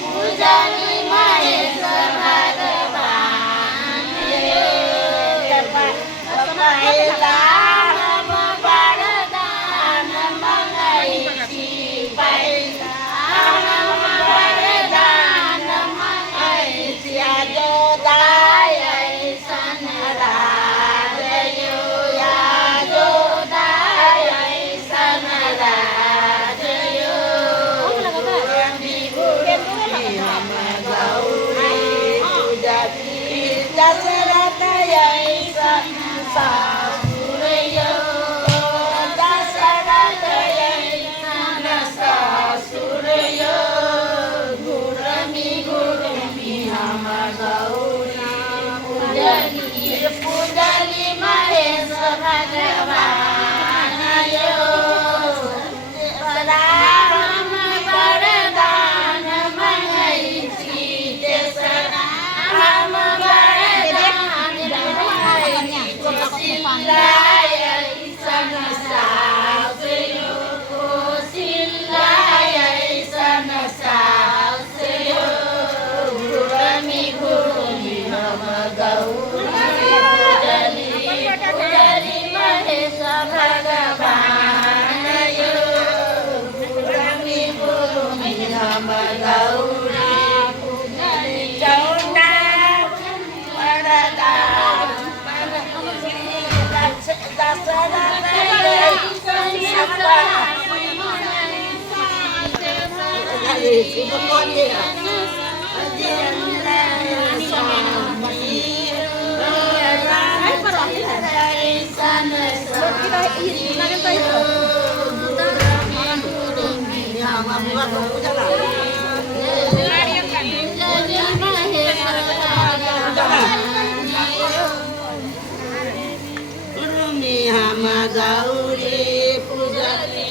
पूजनी महेश भगवान पहिला हम वरदान मंगैती पहिला हम वरदान मंगैती जोदाय ऐसन राजयो जोदाय ऐसन राजयो हम गौरी पूजती दशरथ ऐसन सासुरयो दशरथ ऐसन सासुरयो गुरमी हम गौरी पूजनी महेश भगवान यो राम वरदान मंगैती तेसरा हम वरदान मंगैती सिलाय ऐसन सासयो सिलाय ऐसन सासयो गुरमी हम गौरी पूजनी महेश भगवान यो गुरमी हम गौरी पूजनी चौंडा वरदान दशरथ हम गौरी पूजनी